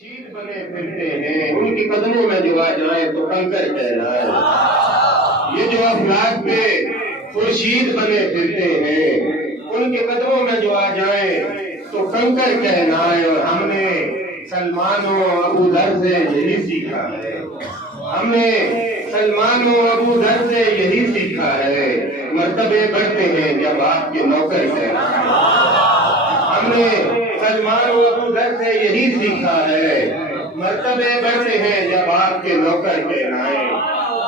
شیر بنے پھرتے ہیں، ان کے قدموں میں جو آ جائے تو کنکر کہلائے۔ یہ جو افلاک پہ خورشید بنے پھرتے ہیں، ان کے قدموں میں جو آ جائیں تو کنکر کہلائے۔ اور ہم نے سلمان و ابو ذر سے یہی سیکھا ہے، ہم نے سلمان و ابو ذر سے یہی سیکھا ہے، مرتبے بڑھتے ہیں جب آپ کے نوکر کہلائیں۔ ہم نے سلمان و ابو ذر سے یہی سیکھا ہے، مرتبے بڑھتے ہیں جب آپ کے نوکر کہلائیں۔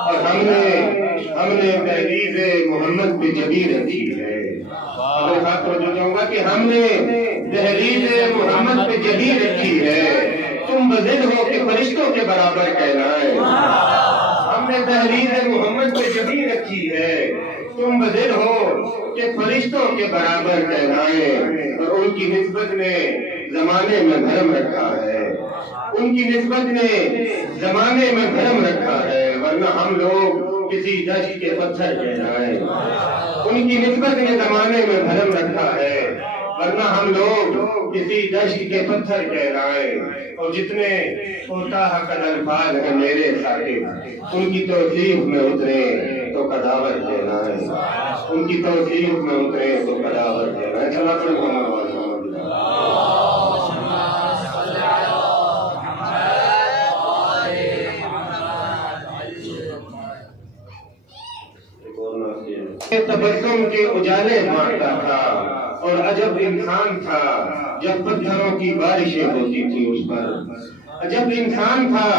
اور ہم نے تحریف محمد پہ جبی رکھی ہے، میں خاص توجہ چاہوں گا کہ ہم نے تحریف محمد پہ جبی رکھی ہے، تم بزد ہو کہ فرشتوں کے برابر کہلائیں۔ ہم نے تحریف محمد پہ جبی رکھی ہے، تم بزد ہو کہ فرشتوں کے برابر کہلائیں۔ اور ان کی نسبت نے زمانے میں بھرم رکھا ہے، ان کی نسبت نے زمانے میں بھرم رکھا ہے، ورنہ ہم لوگ کسی دشت کے پتھر کہلائیں۔ ان کی نسبت نے زمانے میں بھرم رکھا ہے، ورنہ ہم لوگ کسی دشت کے پتھر کہلائیں۔ اور جتنے کوتاہ قد الفاظ ہیں میرے ساتھی، ان کی توصیف میں اترے تو قداور کہلائیں، ان کی توصیف میں اترے تو قداور کہلائیں۔ چلا پڑھ محمد تبسم کے اجالے مارتا تھا، اور عجب انسان تھا جب پتھروں کی بارشیں ہوتی تھی اس پر۔ عجب انسان تھا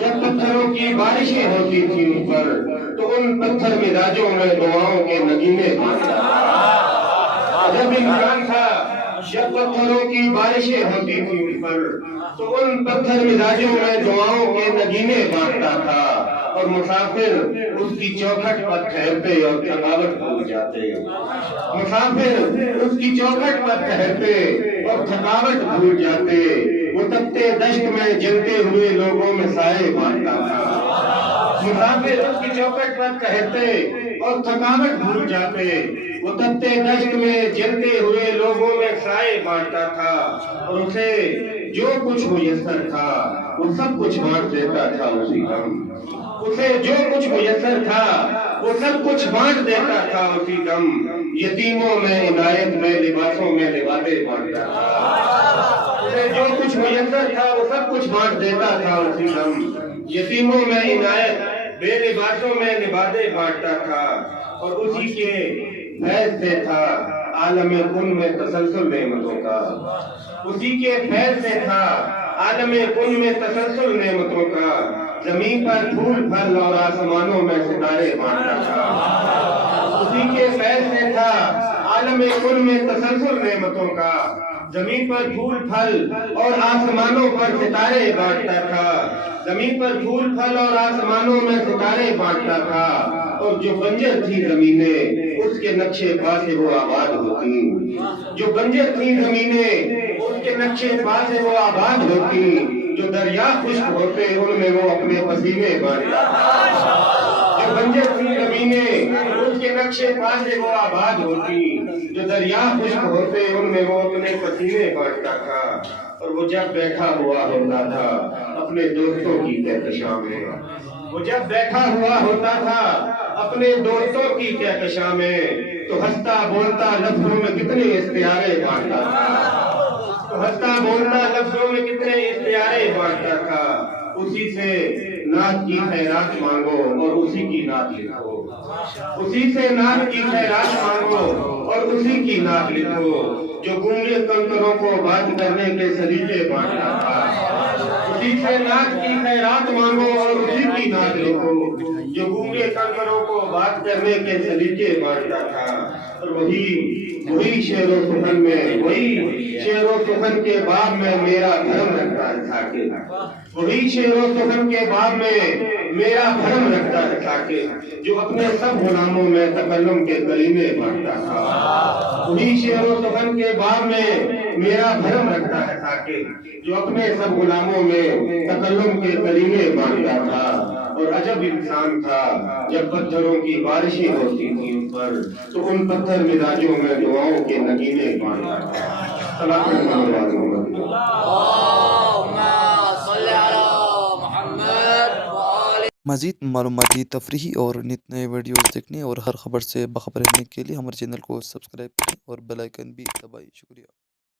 جب پتھروں کی بارشیں ہوتی تھی اس پر، تو ان پتھر مزاجوں میں دعاؤں کے نگینے مارتا تھا۔ عجب انسان تھا جب پتھروں کی بارشیں ہوتی تھی اس پر، تو ان پتھر مزاجوں میں دعاؤں کے نگینے مارتا تھا۔ اور مسافر اس کی چوکھٹ پر ٹھہرتے اور تھکاوٹ بھول جاتے، مسافر اس کی چوکھٹ پر ٹھہرتے اور تھکاوٹ بھول جاتے۔ وہ تپتے دشت میں جلتے ہوئے لوگوں میں سائے بانٹتا تھا، مسافر اس کی چوکھٹ پر ٹھہرتے اور تھکاوٹ بھول جاتے۔ وہ تپتے دشت میں جلتے ہوئے لوگوں میں سائے بانٹتا تھا، اور اسے جو کچھ میسر تھا وہ سب کچھ بانٹ دیتا تھا اسی دم، اسے جو کچھ میسر تھا وہ سب کچھ بانٹ دیتا تھا اسی دم۔ یتیموں میں عنایت میں لباسوں میں لبادے بانٹتا تھا، اسے جو کچھ میسر تھا وہ سب کچھ بانٹ دیتا تھا اسی دم۔ یتیموں میں عنایت بے لباسوں میں لبادے بانٹتا تھا، اور اسی کے فیض سے تھا عالم کن میں تسلسل نعمتوں کا، اسی کے فیض سے تھا عالم کن میں تسلسل نعمتوں کا۔ زمین پر پھول پھل اور آسمانوں میں ستارے بانٹتا تھا، اسی کے فیض سے تھا عالم کن میں تسلسل نعمتوں کا۔ زمین پر پھول پھل اور آسمانوں پر ستارے بانٹتا تھا، زمین پر پھول پھل اور آسمانوں میں ستارے بانٹتا تھا۔ اور جو بنجر تھی زمینیں اس کے نقشے پا سے وہ آباد ہوتی، جو بنجر تھی زمینیں اس کے نقشے پا سے وہ آباد ہوتی۔ جو دریا خشک ہوتے ان میں وہ اپنے پسینے بانٹتا تھا، جو بنجر تھی زمینیں اس کے نقشے پا سے وہ آباد ہوتی۔ جو دریا خشک ہوتے ان میں وہ اپنے پسینے بانٹتا تھا۔ اور وہ جب بیٹھا ہوا ہوتا تھا اپنے دوستوں کی کہکشاں میں، وہ جب بیٹھا ہوا ہوتا تھا اپنے دوستوں کی کہکشاں میں، تو ہنستا بولتا لفظوں میں کتنے استعارے بانٹتا تھا، تو ہنستا بولتا لفظوں میں کتنے استعارے بانٹتا تھا۔ اسی سے نعت کی خیرات مانگو اور اسی کی نعت لکھو، اسی سے نعت کی خیرات مانگو اور اسی کی نعت لکھو۔ جو گونگے کنکروں کو بات کرنے کے سلیقے بانٹتا تھا، اسی سے نعت کی خیرات مانگو اور اسی کی نعت لکھو۔ جو گونگے کنکروں کو بات کرنے کے سلیقے بانٹتا تھا، اور وہی شعر و سخن میں، وہی شعر و سخن کے باب میں میرا دھرم رکھتا ہے ساکت، وہی شعر و سخن کے باب میں میرا دھرم رکھتا ہے ساکت۔ جو اپنے سب غلاموں میں تکلم کے کلیمے بانٹتا تھا، وہی شعر و سخن کے باب میں میرا دھرم رکھتا ہے ساکت۔ جو اپنے سب غلاموں میں تکلم کے کلیمے بانٹتا تھا، اور عجب انسان تھا جب پتھروں کی بارشیں ہوتی تھی ان پر، تو ان پتھر مزاجوں میں دعاؤں کے نگینے بانٹتا تھا۔ مزید معلوماتی تفریحی اور نت نئے ویڈیوز دیکھنے اور ہر خبر سے باخبر رہنے کے لیے ہمارے چینل کو سبسکرائب کریں اور بیل آئیکن بھی دبائیں۔ شکریہ۔